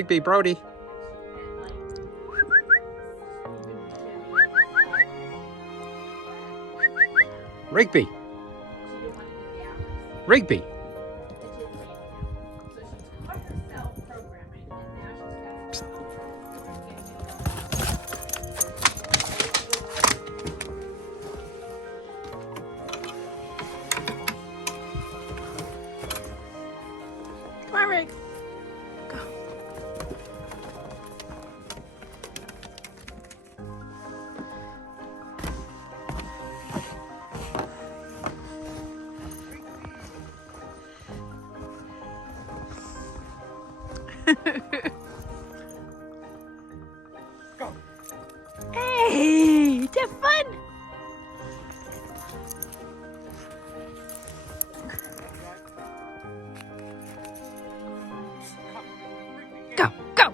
Rigby, Brody. Rigby. Rigby. Come on, Rig. Go. Go. Hey, did you have fun? Go, go.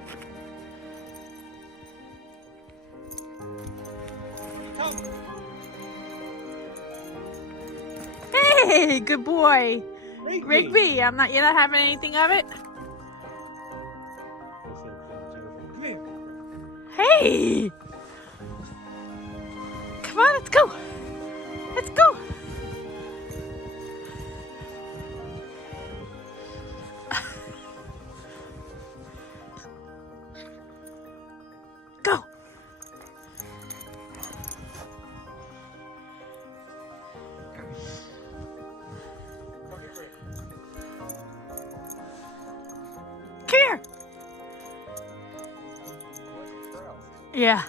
Hey, good boy. Rigby, you're not having anything of it? Come here. Hey! Come on, let's go. Let's go. Go. Come here. Yeah.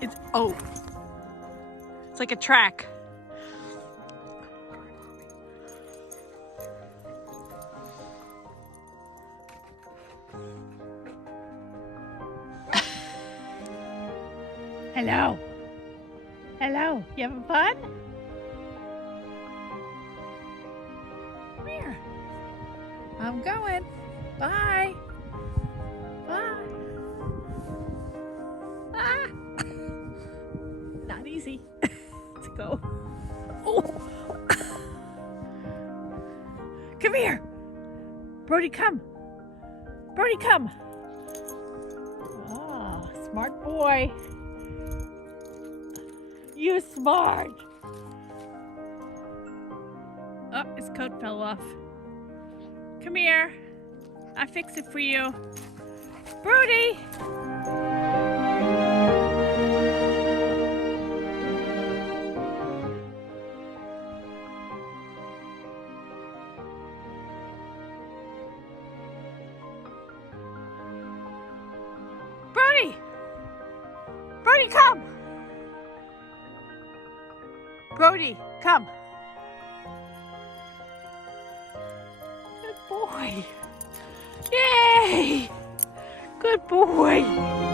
It's it's like a track. Hello. Hello. You having fun? Come here. I'm going. Bye. Bye. Ah. Not easy to go. Oh. Come here. Brody, come. Brody, come. Oh, smart boy. You smart. Oh, his coat fell off. Come here. I'll fix it for you. Brody! Brody! Brody, come! Brody, come! Good boy! Yay! Good boy!